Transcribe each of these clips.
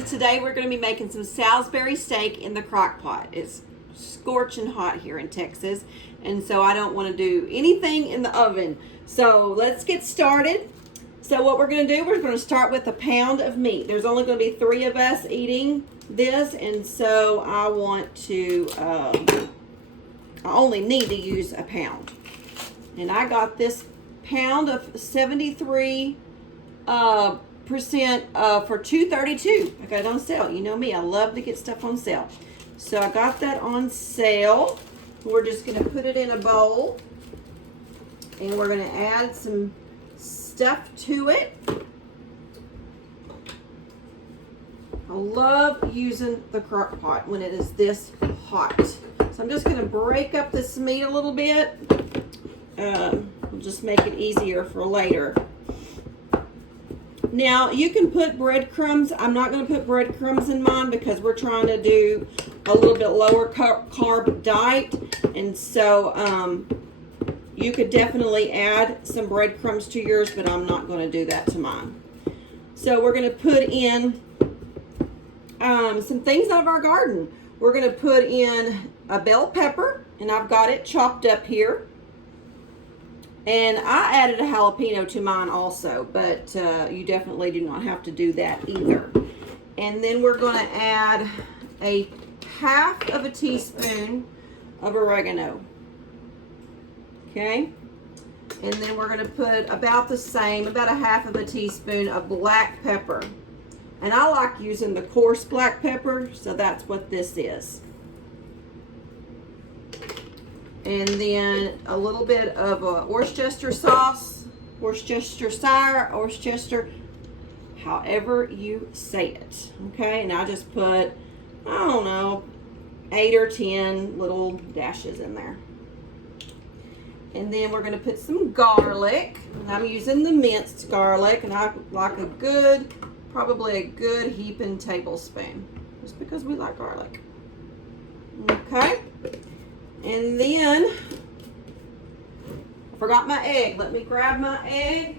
friends, today we're going to be making some Salisbury steak in the crock pot. It's scorching hot here in Texas, and so I don't want to do anything in the oven. So let's get started. So what we're going to do, we're going to start with a pound of meat. There's only going to be 3 of us eating this, and so I want to, I only need to use a pound. And I got this pound of 73 percent for $2.32. I got it on sale. You know me, I love to get stuff on sale. So I got that on sale. We're just going to put it in a bowl, and we're going to add some stuff to it. I love using the crock pot when it is this hot. So I'm just going to break up this meat a little bit. We'll just make it easier for later. Now you can put breadcrumbs. I'm not going to put breadcrumbs in mine because we're trying to do a little bit lower carb diet, and so you could definitely add some breadcrumbs to yours, but I'm not going to do that to mine. So we're going to put in some things out of our garden. We're going to put in a bell pepper, and I've got it chopped up here. And I added a jalapeno to mine also, but you definitely do not have to do that either. And then we're going to add a half of a teaspoon of oregano. Okay? And then we're going to put about the same, about a half of a teaspoon of black pepper. And I like using the coarse black pepper, so that's what this is. And then a little bit of Worcestershire sauce, Worcestershire, Worcester, however you say it. Okay, and I just put, I don't know, 8 or 10 little dashes in there. And then we're going to put some garlic. I'm using the minced garlic, and I like a good, probably a good heaping tablespoon, just because we like garlic. Okay. And then, I forgot my egg. Let me grab my egg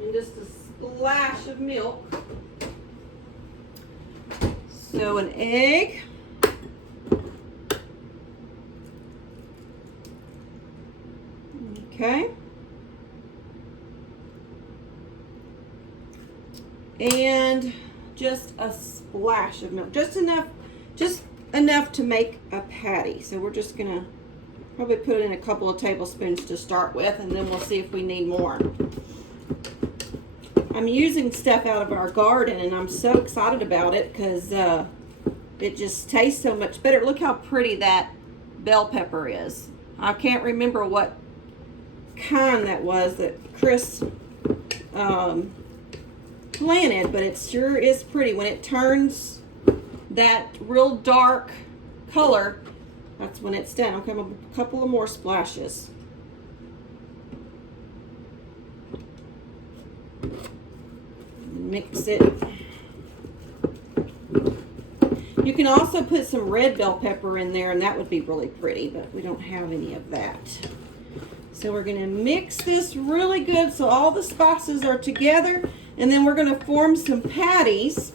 and just a splash of milk. So an egg. Okay. And just a splash of milk. Just enough to make a patty. So we're just gonna probably put it in a couple of tablespoons to start with, and then we'll see if we need more. I'm using stuff out of our garden, and I'm so excited about it because it just tastes so much better. Look how pretty that bell pepper is. I can't remember what kind that was that Chris planted, but it sure is pretty. When it turns that real dark color, that's when it's done. Okay, a couple of more splashes. Mix it. You can also put some red bell pepper in there, and that would be really pretty, but we don't have any of that. So we're going to mix this really good so all the spices are together, and then we're going to form some patties.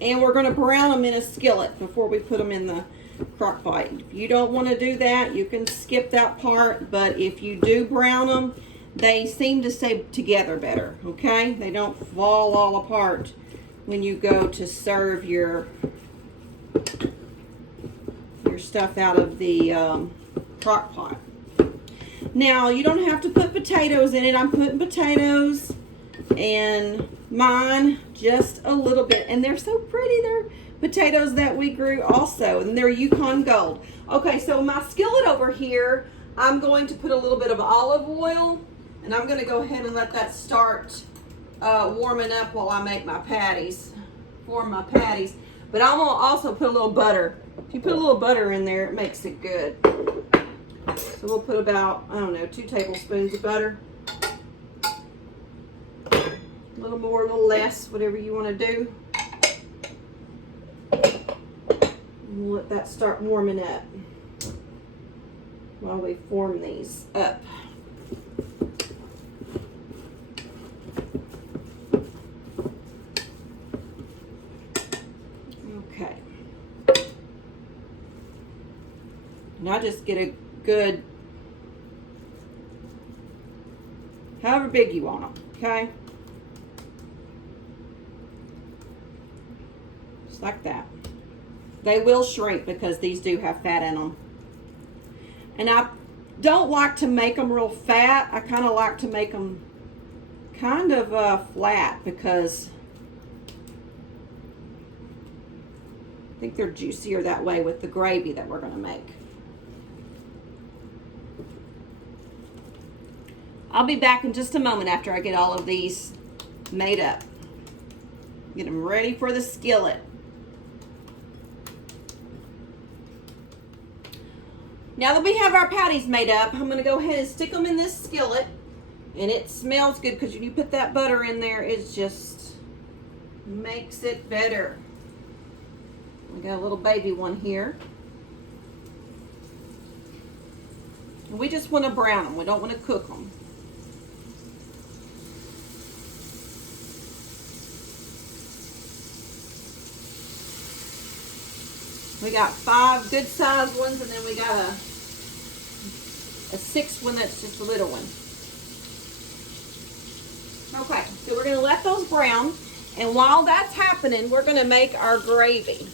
And we're going to brown them in a skillet before we put them in the crock pot. If you don't want to do that, you can skip that part. But if you do brown them, they seem to stay together better, okay? They don't fall all apart when you go to serve your stuff out of the crock pot. Now, you don't have to put potatoes in it. I'm putting potatoes and mine just a little bit, and they're so pretty. They're potatoes that we grew also, and they're Yukon Gold. Okay, so my skillet over here, I'm going to put a little bit of olive oil, and I'm going to go ahead and let that start warming up while I make my patties, form my patties. But I'm going to also put a little butter. If you put a little butter in there, it makes it good. So we'll put about, I don't know, 2 tablespoons of butter. A little more, a little less, whatever you want to do. And we'll let that start warming up while we form these up. I just get a good, however big you want them, okay? Just like that. They will shrink because these do have fat in them. And I don't like to make them real fat. I kind of like to make them kind of flat because I think they're juicier that way with the gravy that we're going to make. I'll be back in just a moment after I get all of these made up. Get them ready for the skillet. Now that we have our patties made up, I'm going to go ahead and stick them in this skillet. And it smells good because when you put that butter in there, it just makes it better. We got a little baby one here. And we just want to brown them. We don't want to cook them. We got 5 good sized ones, and then we got a 6th one that's just a little one. Okay, so we're going to let those brown, and while that's happening, we're going to make our gravy.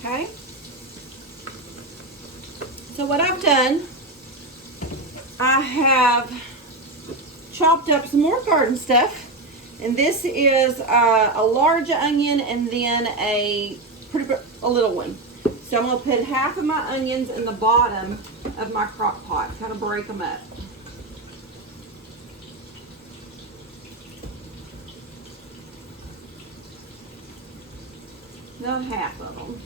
Okay? So what I've done, I have chopped up some more garden stuff. And this is a large onion and then a little one. So I'm going to put half of my onions in the bottom of my crock pot. Kind of break them up. About half of them.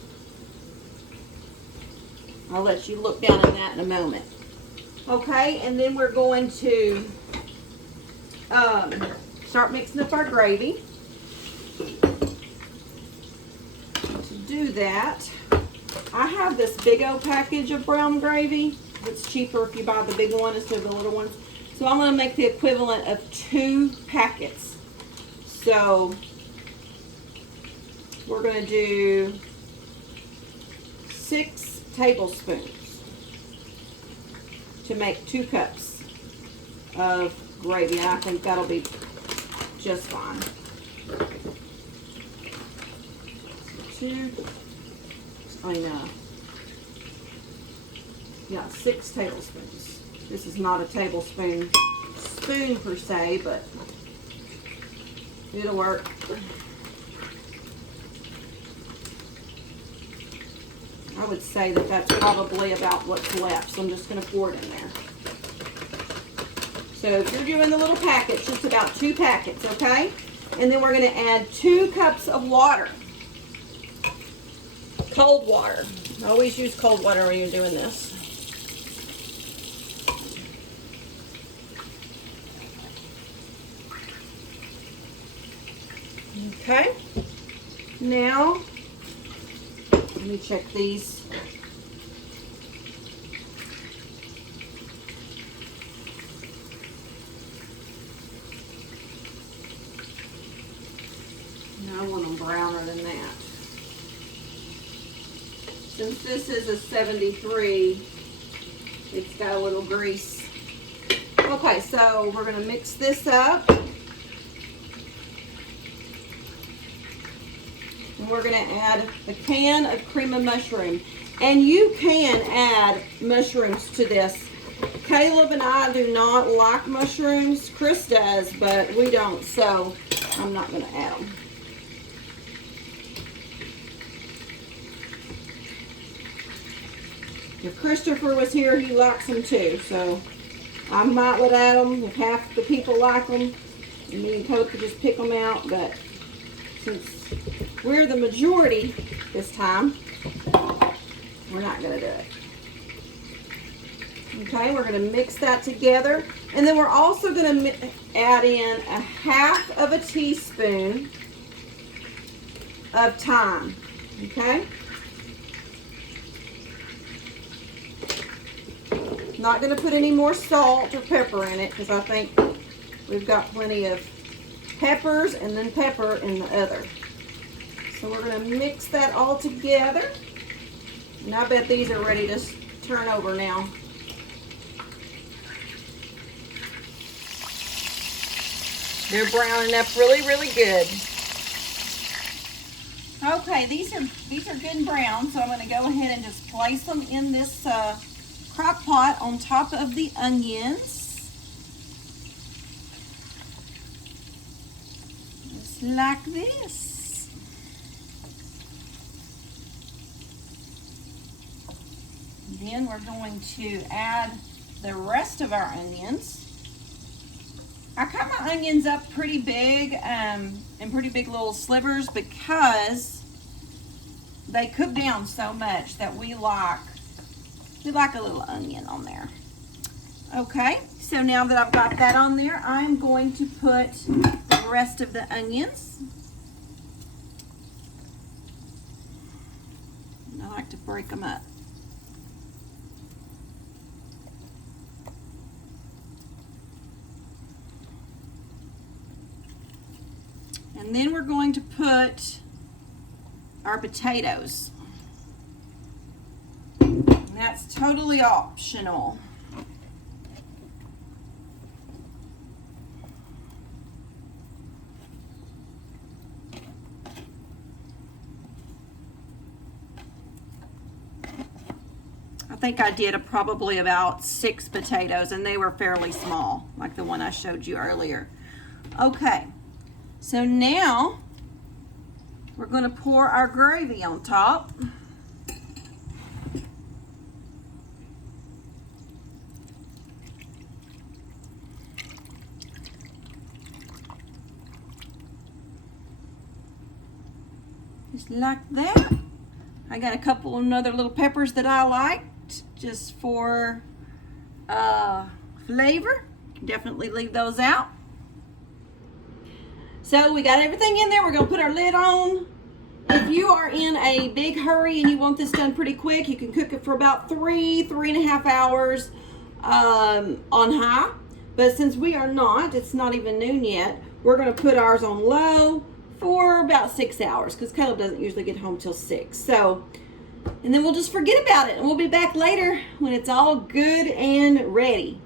I'll let you look down at that in a moment. Okay, and then we're going to start mixing up our gravy. To do that, I have this big old package of brown gravy. It's cheaper if you buy the big one instead of the little ones. So I'm going to make the equivalent of 2 packets. So we're going to do 6 tablespoons to make 2 cups of gravy. And I think that'll be just fine. 2, yeah, 6 tablespoons. This is not a tablespoon spoon per se, but it'll work. I would say that that's probably about what's left, so I'm just going to pour it in there. So if you're doing the little packets, just about 2 packets, okay? And then we're going to add 2 cups of water. Cold water. Always use cold water when you're doing this. Okay. Now, let me check these. I want them browner than that. Since this is a 73, it's got a little grease. Okay, so we're going to mix this up. And we're going to add a can of cream of mushroom. And you can add mushrooms to this. Caleb and I do not like mushrooms. Chris does, but we don't, so I'm not going to add them. If Christopher was here, he likes them too, so I might let add them if half the people like them, and me and Coke could just pick them out, but since we're the majority this time, we're not going to do it. Okay, we're going to mix that together, and then we're also going to add in a half of a teaspoon of thyme, okay? Not going to put any more salt or pepper in it because I think we've got plenty of peppers and then pepper in the other. So we're going to mix that all together. And I bet these are ready to turn over now. They're browning up really, really good. Okay, these are good and brown, so I'm going to go ahead and just place them in this crock pot on top of the onions. Just like this. Then we're going to add the rest of our onions. I cut my onions up pretty big in pretty big little slivers because they cook down so much that we like a little onion on there. Okay, so now that I've got that on there, I'm going to put the rest of the onions. I like to break them up. And then we're going to put our potatoes. And that's totally optional. I think I did probably about 6 potatoes, and they were fairly small, like the one I showed you earlier. Okay. So now we're going to pour our gravy on top. Just like that. I got a couple of other little peppers that I liked just for flavor. Definitely leave those out. So we got everything in there. We're going to put our lid on. If you are in a big hurry and you want this done pretty quick, you can cook it for about 3.5 hours on high. But since we are not, it's not even noon yet, we're going to put ours on low for about 6 hours because Caleb doesn't usually get home till 6. So, and then we'll just forget about it and we'll be back later when it's all good and ready.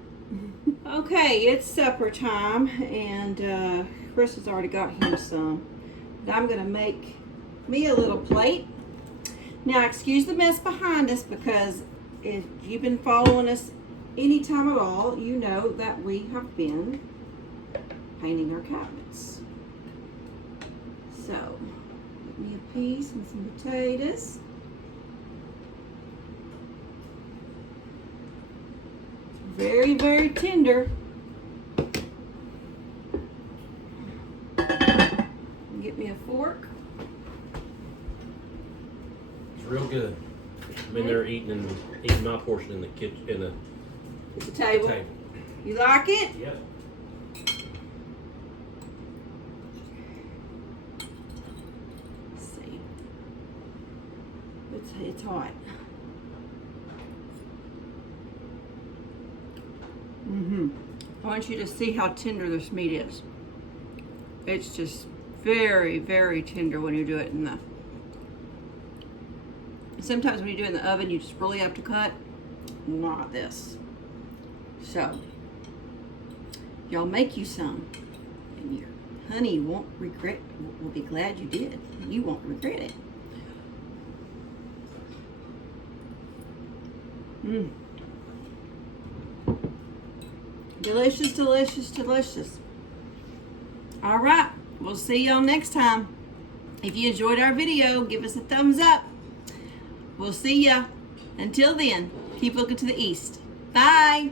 Okay, it's supper time, and Chris has already got him some. But I'm going to make me a little plate. Now, excuse the mess behind us, because if you've been following us any time at all, you know that we have been painting our cabinets. So, get me a piece and some potatoes. Very, very tender. Get me a fork. It's real good. I've been there eating my portion in the kitchen, in the table. You like it? Yep. Let's see. It's hot. I want you to see how tender this meat is. It's just very, very tender when you do it in the... Sometimes when you do it in the oven, you just really have to cut. Not this. So, y'all make you some. And your honey won't regret, will be glad you did. You won't regret it. Delicious, delicious, delicious. All right, we'll see y'all next time. If you enjoyed our video, give us a thumbs up. We'll see ya. Until then, keep looking to the east. Bye.